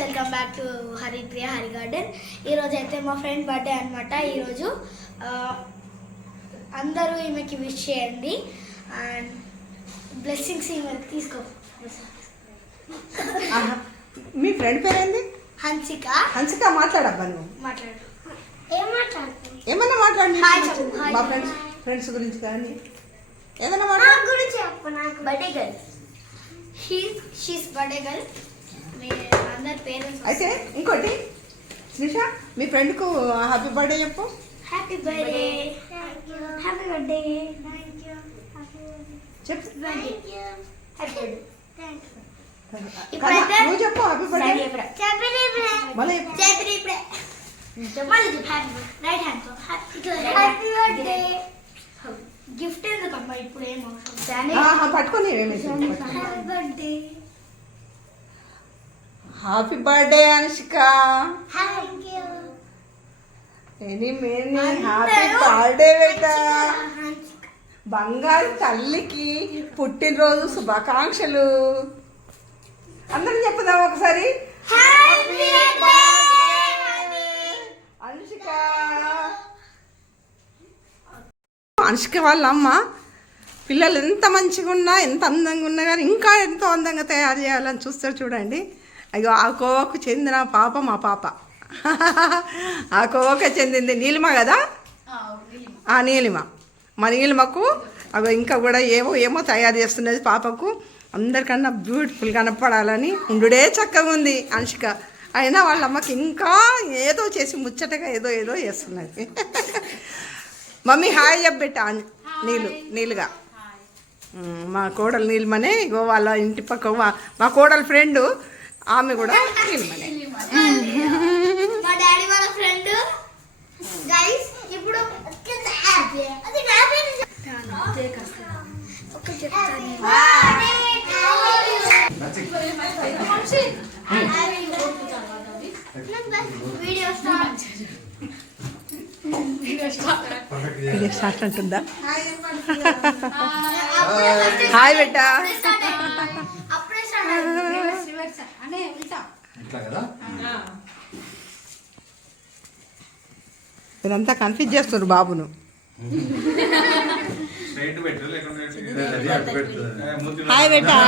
Welcome back to Haripriya Hari garden. ఈరోజు అయితే మా ఫ్రెండ్ బర్త్డే అనమాట. ఈరోజు అందరూ ఈమెకి విష్ చేయండి అండ్ బ్లెస్సింగ్స్ ఈమెకి తీసుకో. మీ ఫ్రెండ్ పేరేంది? హన్సిక. హన్సిక మాట్లాడబ్బా నువ్వు. మాట్లాడు. ఏమన్నా మాట్లాడి మా ఫ్రెండ్స్ గురించి కానీ ఏదైనా మాట్లాడు. Birthday girl. She's birthday girl. అందరి పేరెంట్స్. అయితే ఇంకోటి నిషా, మీ ఫ్రెండ్కు హ్యాపీ బర్త్డే చెప్పు. Happy birthday. Happy birthday. చెప్పు. నువ్వు చెప్పు happy birthday. Right hand happy birthday. Gift ఎందుకమ్మా ఇప్పుడు ఏం అవసరం? పట్టుకొని happy birthday. Happy birthday Anushka. Thank you. Happy birthday బేటా. బంగారు తల్లికి పుట్టినరోజు శుభాకాంక్షలు. అందరం చెప్పుదాం ఒకసారి. అనుష్క. అనుష్క వాళ్ళ అమ్మ పిల్లలు ఎంత మంచిగా ఉన్నా, ఎంత అందంగా ఉన్నా కానీ ఇంకా ఎంతో అందంగా తయారు చేయాలని చూస్తారు చూడండి. అయ్యో, ఆ కోవకు చెందిన పాప మా పాప. ఆ కోవకు చెందింది నీలిమ కదా. ఆ నీలిమ, మా నీలిమకు అవి ఇంకా కూడా ఏమో తయారు చేస్తున్నది పాపకు. అందరికన్నా బ్యూటిఫుల్ కనపడాలని ఉండుడే చక్కగా ఉంది అనుష్క. అయినా వాళ్ళ అమ్మకి ఇంకా ఏదో చేసి ముచ్చటగా ఏదో చేస్తున్నది. Mummy hi చెప్పబెట్ట. నీలుగా మా కోడలు నీలిమనే. ఇగో వాళ్ళ ఇంటి పక్క మా కోడలు ఫ్రెండ్ ఆమె కూడా నీలిమనే. మా డాడీ వాళ్ళ ఫ్రెండ్ గైస్. ఇప్పుడు వీడియో స్టార్ట్ అంటుందా? హాయ్ బెట్టా. ఇదంతా కన్ఫ్యూజ్ చేస్తున్నారు బాబును. హాయ్ బేటా.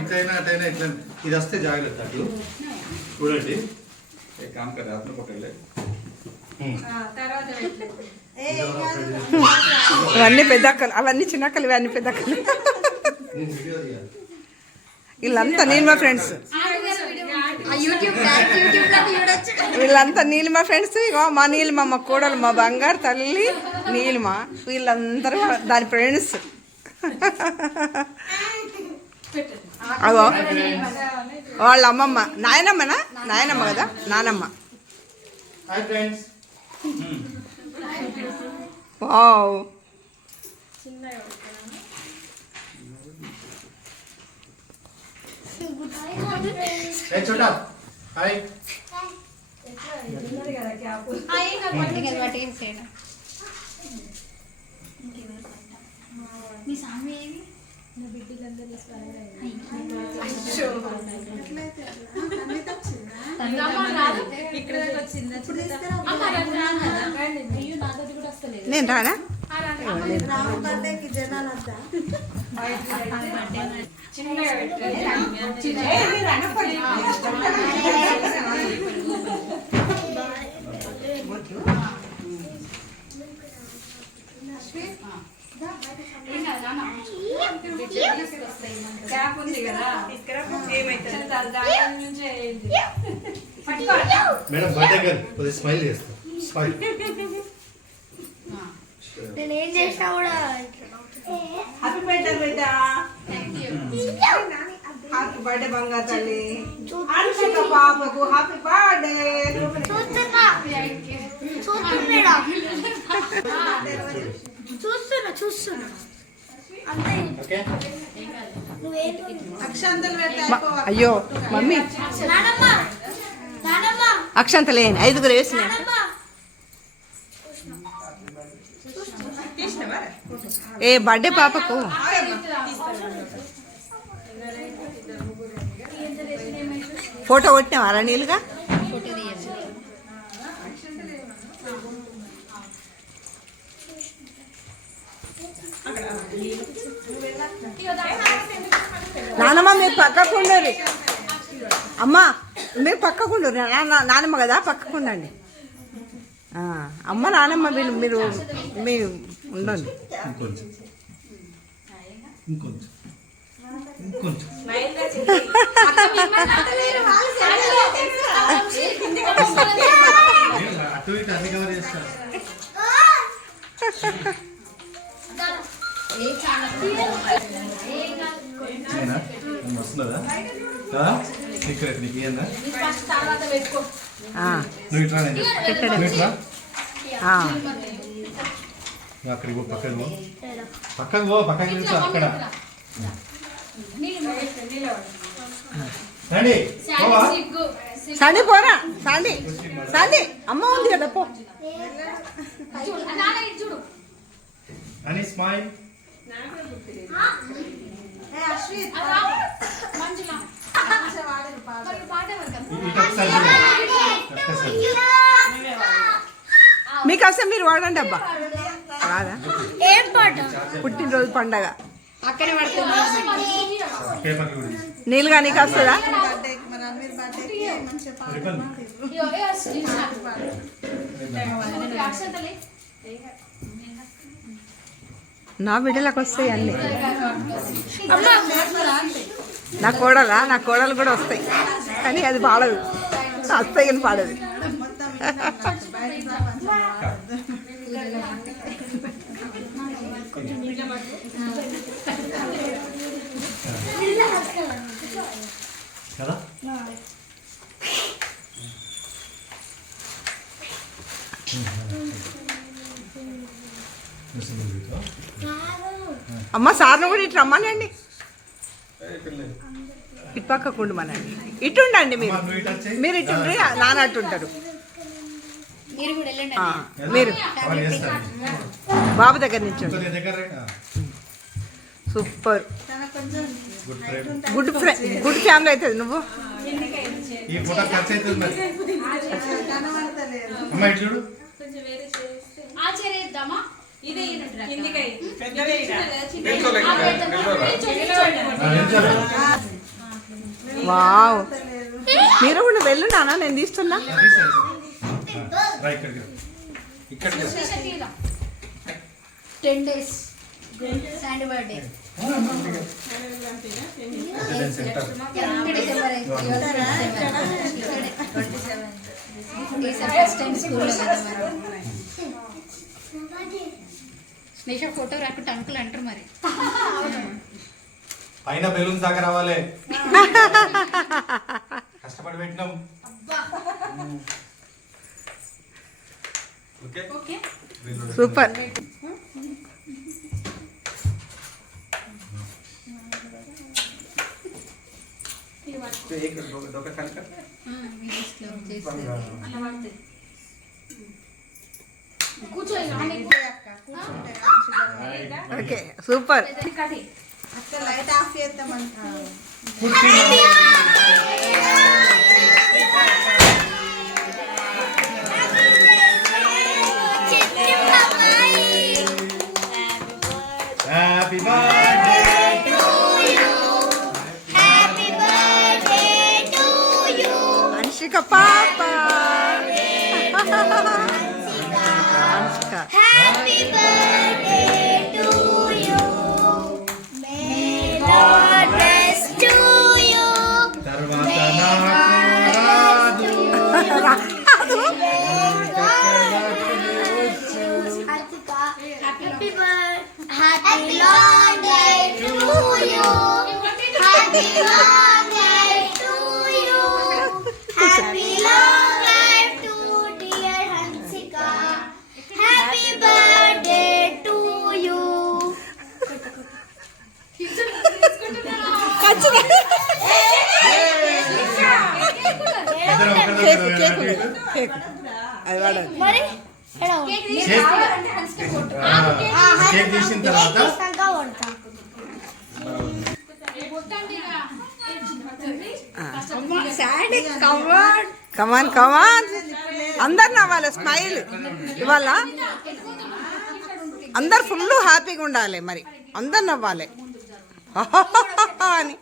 ఇట్లయినా అటైనా ఇట్లా ఇది వస్తే జాగ్రత్త. అట్లు చూడండి. ఇవన్నీ పెద్దక్కలు, అవన్నీ చిన్నక్కలు, ఇవన్నీ పెద్దక్కలు. వీళ్ళంతా నీలిమ ఫ్రెండ్స్. వీళ్ళంతా నీలిమ ఫ్రెండ్స్. ఇగో మా నీలిమ, మా కోడలు, మా బంగారు తల్లి నీలిమ. వీళ్ళందరూ దాని ఫ్రెండ్స్. అగో వాళ్ళ అమ్మమ్మ, నాయనమ్మనా? నాయనమ్మ కదా, నానమ్మ. వావ్. హాయ్. నేను రానా? మేడం బర్త్డే గర్ల్ కొద్దిగా స్మైల్ చేస్తా. స్మైల్. నేను ఏం చేసినా కూడా హ్యాపీ బర్త్డే బేటా. హ్యాపీ బర్త్డే బంగారు తల్లి. అనుష్క పాపకు హ్యాపీ బర్త్డే. చూస్తున్నా. అయ్యో మమ్మీ, అక్షంతలేని 5 వేసిన. ఏ బర్త్డే పాపకు ఫోటో కొట్టినావారా నీళ్ళుగా? నానమ్మ మీరు పక్కకు ఉండరు. అమ్మ మీరు పక్కకు ఉండరు. నానమ్మ కదా, పక్కకు ఉండండి. అమ్మ నానమ్మ మీరు మీ ఉండండి. అటు ఇటు అన్ని కవర్ చేస్తారు. వస్తుందా సీక్రెట్ నీకు ఏనా? నువ్వు ఇట్లా అక్కడికి పో, పక్కకు పో, పక్కకి నిల్చో అక్కడ. సండి పోరా, సండి సండి అమ్మ ఉంది కదా పో. అని స్మైల్. మీకు అసలు మీరు వాడండి అబ్బా. కాదా ఏం పాట? పుట్టినరోజు పండగ అక్కడే పడుతుంది. నీళ్ళుగా నీకు వస్తుందా? నా బిడ్డలకు వస్తాయి అన్నీ. నా కోడలు కూడా వస్తాయి, కానీ అది పాడదు. వస్తాయి కానీ పాడదు. కదా అమ్మ సార్ను కూడా ఇటు రమ్మనండి. ఇటు పక్కకు ఉండమనండి. ఇటు ఉండండి మీరు ఇటు ఉండి నాన్న అటు ఉంటారు. మీరు బాబు దగ్గర నుంచి సూపర్ గుడ్ ఫ్యామిలీ అవుతుంది. నువ్వు ఈ ఫోటో ఖర్చు అవుతుంది మరి. అమ్మ ఇటు చూడు. వావ్, మీరు కూడా వెళ్ళు నాన్న, నేను తీస్తున్నా. ఇక్కడ 10 days sandy birthday. Sneha photo రాకుంటే అంకుల్ అంటారు మరి. పైన బెలూన్స్ దాకా రావాలి. కష్టపడి పెట్టినాం. Super. Okay super. Light off చేద్దామంటా. Happy birthday to you. Happy birthday to you. Anshika Papa. Happy birthday to you. May God bless to you. Tarvata naku radu. Happy birthday. Happy long day to you. Happy long day to you. Happy long life to dear Hansika. Happy birthday to you. అది వాడాలి. మరి cake తీసిన తర్వాత కమాన్ కమాన్ అందరు నవ్వాలి smile ఇవాళ అందరు full హ్యాపీగా ఉండాలి మరి అందరు నవ్వాలి అని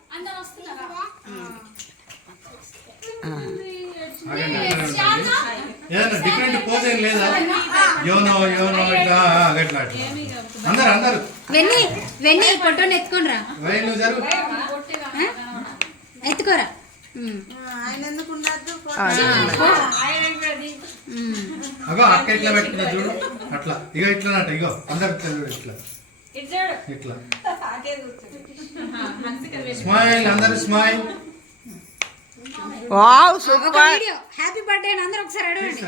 ఏదైనా డిఫరెంట్ పోజ్ ఏం లేదా యోనో యోనో ఇట్లా అట్లా అందరు అందరు వెన్నీ ఫోటోని ఎత్తుకోనరా నువ్వు జరుగు ఎత్తుకోరా ఆయన ఎందుకు ఉండద్దు అగో అక్క ఇట్లా పెట్టుకున్నా చూడు అట్లా ఇగో ఇట్లా ఇగో అందరు ఇట్లా చూడు ఇట్లా ఇట్లా స్మైల్ అందరు smile wow super video happy birthday అని అందరూ ఒకసారి అడగండి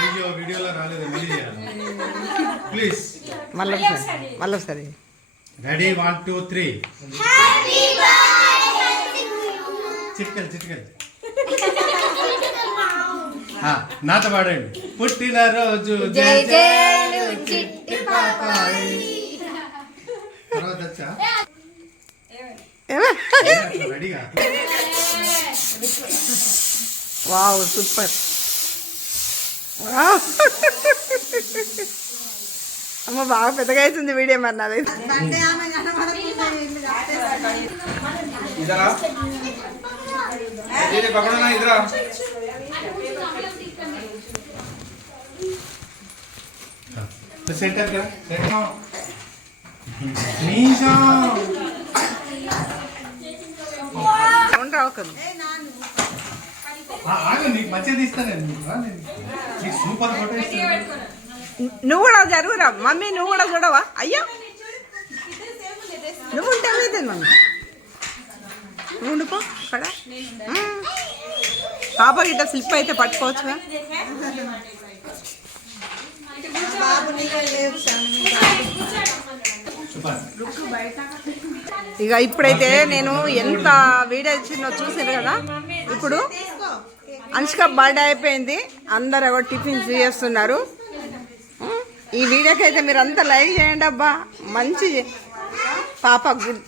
అయ్యో వీడియోలో రాలేదు మళ్ళీ చేయాలి ప్లీజ్ మళ్ళీ ఒకసారి రెడీ 1 2 3 చిట్కలు చిట్కలు నాతో పాడండి పుట్టినరోజు జై జయలు చిట్టి పాపాయి తర్వాత వచ్చా రెడీగా వావ్ సూపర్ అమ్మ బాగా పెద్దగా అవుతుంది వీడియో మరి నాది అంటే ఆమె కనబడకుండా ఇదరా ఇది పక్కన ఇదరా సెంటర్ కదా సెంటర్ నీషా సౌండ్ రావుతుంది ఆగు నీకు మంచిగా తీస్తాను నీకు సూపర్ ఫోటో ఇస్తాను నువ్వు కూడా జరుగురా మమ్మీ నువ్వు కూడా చూడవా అయ్యో నువ్వు ఉంటే లేదు మమ్మీ నువ్వు ఉండిపో అక్కడ పాప గిట్ట స్లిప్ అయితే పట్టుకోవచ్చుగా బాబు నీకే లేదు సూపర్ ఇక ఇప్పుడైతే నేను ఎంత వీడియో ఇచ్చిందో చూసారు కదా ఇప్పుడు అనుష్క బర్త్డే అయిపోయింది అందరు ఎవరు టిఫిన్స్ చేస్తున్నారు ఈ వీడియోకి అయితే మీరు అంతా లైక్ చేయండి అబ్బా మంచి పాప గుడ్